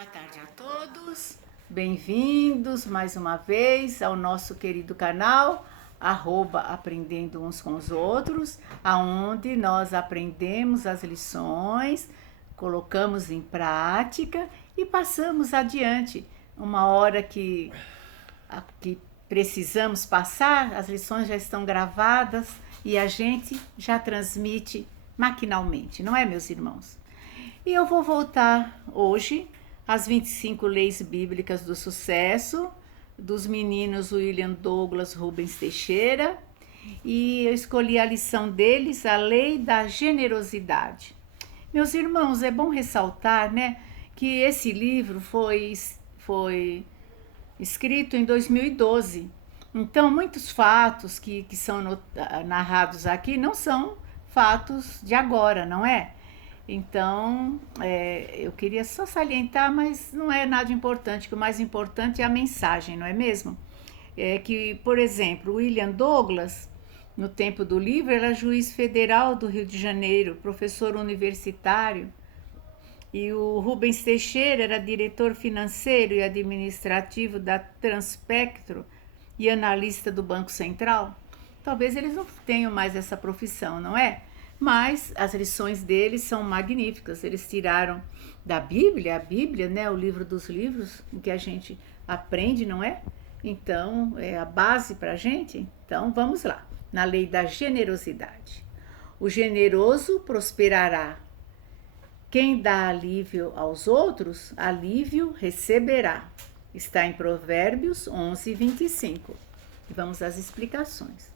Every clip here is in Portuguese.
Boa tarde a todos, bem-vindos mais uma vez ao nosso querido canal, Aprendendo Uns com os Outros, aonde nós aprendemos as lições, colocamos em prática e passamos adiante. Uma hora que precisamos passar, as lições já estão gravadas e a gente já transmite maquinalmente, não é, meus irmãos? E eu vou voltar hoje às 25 leis bíblicas do sucesso, dos meninos William Douglas Rubens Teixeira, e eu escolhi a lição deles, a lei da generosidade. Meus irmãos, é bom ressaltar, né, que esse livro foi escrito em 2012. Então, muitos fatos que são narrados aqui não são fatos de agora, não é? Então, eu queria só salientar, mas não é nada importante, que o mais importante é a mensagem, não é mesmo? É que, por exemplo, William Douglas, no tempo do livro, era juiz federal do Rio de Janeiro, professor universitário, e o Rubens Teixeira era diretor financeiro e administrativo da Transpectro e analista do Banco Central. Talvez eles não tenham mais essa profissão, não é? Mas as lições deles são magníficas. Eles tiraram da Bíblia, a Bíblia, né, o livro dos livros, em que a gente aprende, não é? Então, é a base para a gente. Então, vamos lá. Na lei da generosidade. O generoso prosperará. Quem dá alívio aos outros, alívio receberá. Está em Provérbios 11, 25. Vamos às explicações.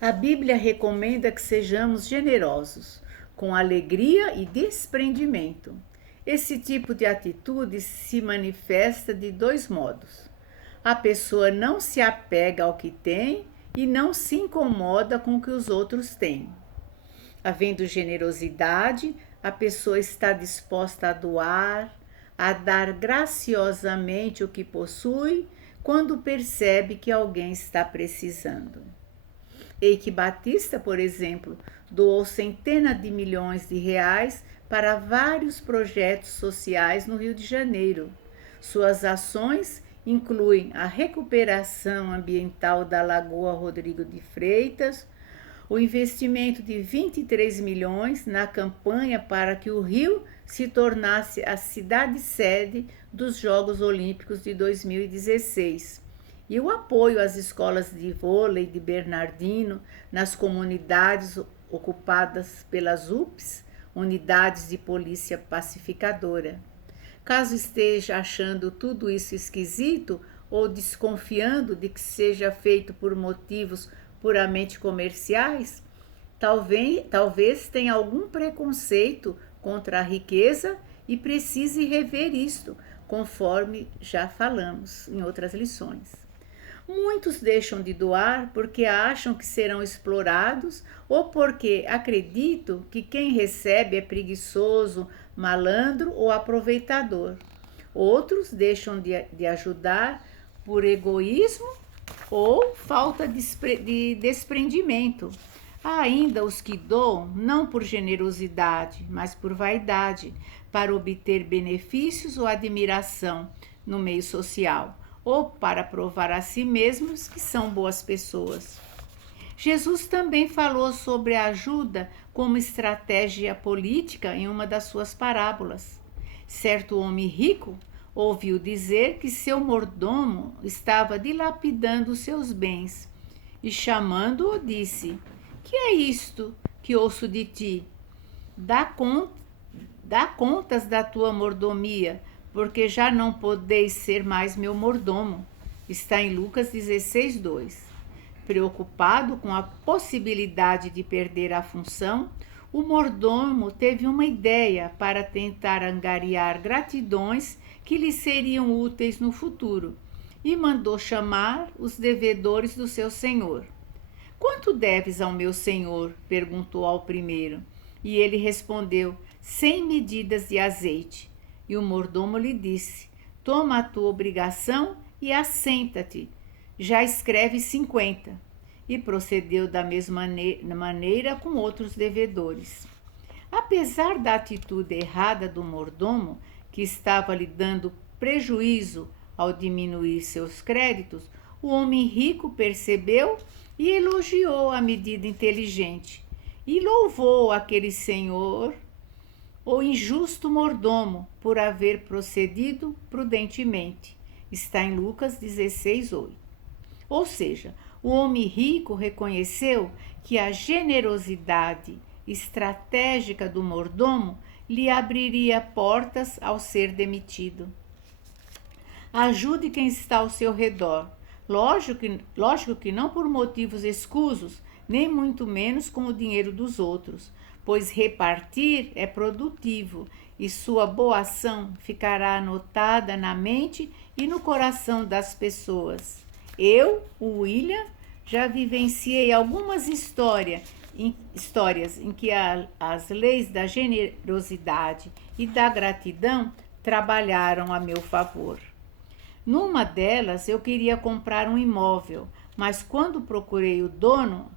A Bíblia recomenda que sejamos generosos, com alegria e desprendimento. Esse tipo de atitude se manifesta de dois modos. A pessoa não se apega ao que tem e não se incomoda com o que os outros têm. Havendo generosidade, a pessoa está disposta a doar, a dar graciosamente o que possui, quando percebe que alguém está precisando. Eike Batista, por exemplo, doou centenas de milhões de reais para vários projetos sociais no Rio de Janeiro. Suas ações incluem a recuperação ambiental da Lagoa Rodrigo de Freitas, o investimento de 23 milhões na campanha para que o Rio se tornasse a cidade-sede dos Jogos Olímpicos de 2016. E o apoio às escolas de vôlei de Bernardino, nas comunidades ocupadas pelas UPS, Unidades de Polícia Pacificadora. Caso esteja achando tudo isso esquisito ou desconfiando de que seja feito por motivos puramente comerciais, talvez tenha algum preconceito contra a riqueza e precise rever isto, conforme já falamos em outras lições. Muitos deixam de doar porque acham que serão explorados ou porque acreditam que quem recebe é preguiçoso, malandro ou aproveitador. Outros deixam de ajudar por egoísmo ou falta de desprendimento. Há ainda os que doam não por generosidade, mas por vaidade, para obter benefícios ou admiração no meio social, ou para provar a si mesmos que são boas pessoas. Jesus também falou sobre a ajuda como estratégia política em uma das suas parábolas. Certo homem rico ouviu dizer que seu mordomo estava dilapidando seus bens e, chamando-o, disse: "Que é isto que ouço de ti? Dá contas da tua mordomia, porque já não podeis ser mais meu mordomo." Está em Lucas 16, 2. Preocupado com a possibilidade de perder a função, o mordomo teve uma ideia para tentar angariar gratidões que lhe seriam úteis no futuro e mandou chamar os devedores do seu senhor. "Quanto deves ao meu senhor?" perguntou ao primeiro. E ele respondeu: 100 medidas de azeite. E o mordomo lhe disse: "Toma a tua obrigação e assenta-te. Já escreve 50. E procedeu da mesma maneira com outros devedores. Apesar da atitude errada do mordomo, que estava lhe dando prejuízo ao diminuir seus créditos, o homem rico percebeu e elogiou a medida inteligente e louvou aquele senhor, o injusto mordomo, por haver procedido prudentemente. Está em Lucas 16:8. Ou seja, o homem rico reconheceu que a generosidade estratégica do mordomo lhe abriria portas ao ser demitido. Ajude quem está ao seu redor. Lógico que não por motivos escusos, nem muito menos com o dinheiro dos outros, pois repartir é produtivo e sua boa ação ficará anotada na mente e no coração das pessoas. Eu, o William, já vivenciei algumas histórias em que as leis da generosidade e da gratidão trabalharam a meu favor. Numa delas, eu queria comprar um imóvel, mas quando procurei o dono,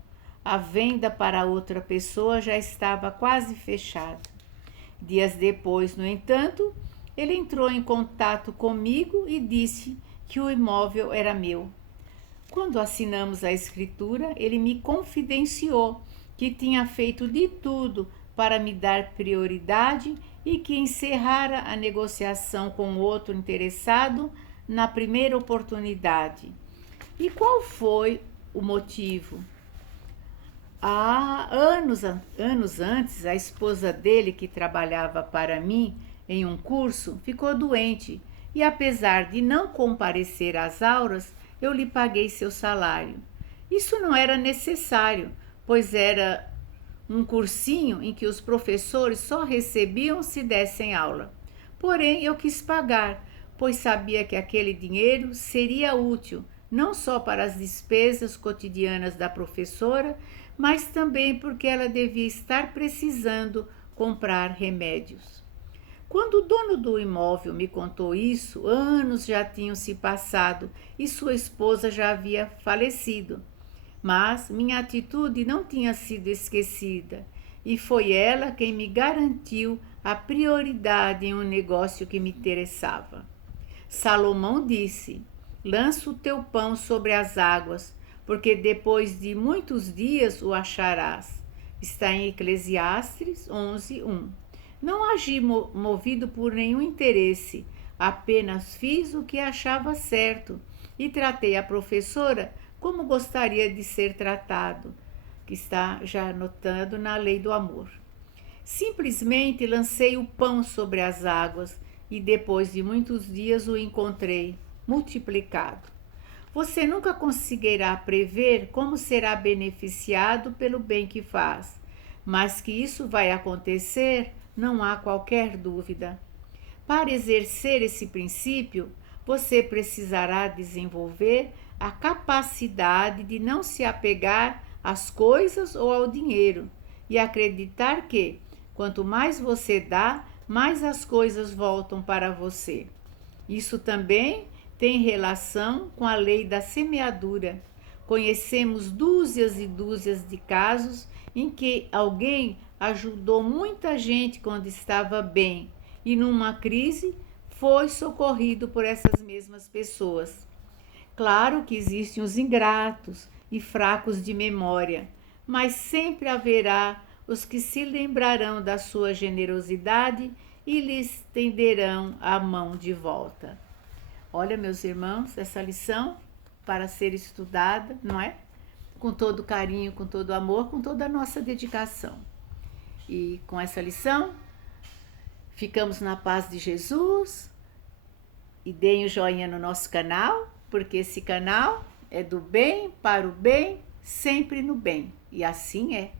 a venda para outra pessoa já estava quase fechada. Dias depois, no entanto, ele entrou em contato comigo e disse que o imóvel era meu. Quando assinamos a escritura, ele me confidenciou que tinha feito de tudo para me dar prioridade e que encerrara a negociação com outro interessado na primeira oportunidade. E qual foi o motivo? Há anos antes, a esposa dele, que trabalhava para mim em um curso, ficou doente e, apesar de não comparecer às aulas, eu lhe paguei seu salário. Isso não era necessário, pois era um cursinho em que os professores só recebiam se dessem aula. Porém, eu quis pagar, pois sabia que aquele dinheiro seria útil, não só para as despesas cotidianas da professora, mas também porque ela devia estar precisando comprar remédios. Quando o dono do imóvel me contou isso, anos já tinham se passado e sua esposa já havia falecido. Mas minha atitude não tinha sido esquecida e foi ela quem me garantiu a prioridade em um negócio que me interessava. Salomão disse: lança o teu pão sobre as águas, porque depois de muitos dias o acharás. Está em Eclesiastes 11:1. Não agi movido por nenhum interesse, apenas fiz o que achava certo e tratei a professora como gostaria de ser tratado, que está já anotado na lei do amor. Simplesmente lancei o pão sobre as águas e depois de muitos dias o encontrei, multiplicado. Você nunca conseguirá prever como será beneficiado pelo bem que faz, mas que isso vai acontecer, não há qualquer dúvida. Para exercer esse princípio, você precisará desenvolver a capacidade de não se apegar às coisas ou ao dinheiro e acreditar que, quanto mais você dá, mais as coisas voltam para você. Isso também tem relação com a lei da semeadura. Conhecemos dúzias e dúzias de casos em que alguém ajudou muita gente quando estava bem e numa crise foi socorrido por essas mesmas pessoas. Claro que existem os ingratos e fracos de memória, mas sempre haverá os que se lembrarão da sua generosidade e lhes estenderão a mão de volta. Olha, meus irmãos, essa lição para ser estudada, não é? Com todo carinho, com todo amor, com toda a nossa dedicação. E com essa lição, ficamos na paz de Jesus e deem o joinha no nosso canal, porque esse canal é do bem para o bem, sempre no bem. E assim é.